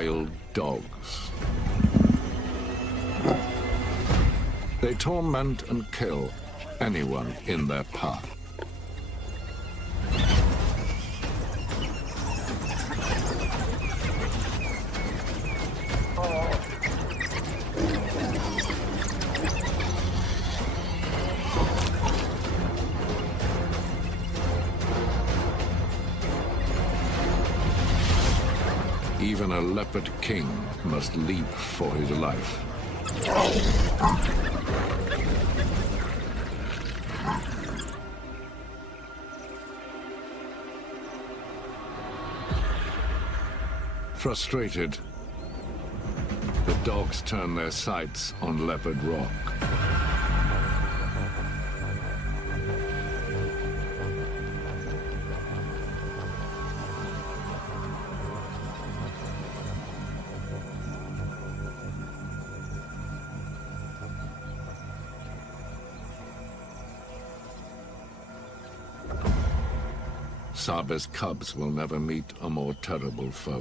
wild dogs. They torment and kill anyone in their path. Even a leopard king must leap for his life. Frustrated, the dogs turn their sights on Leopard Rock. Saba's cubs will never meet a more terrible foe.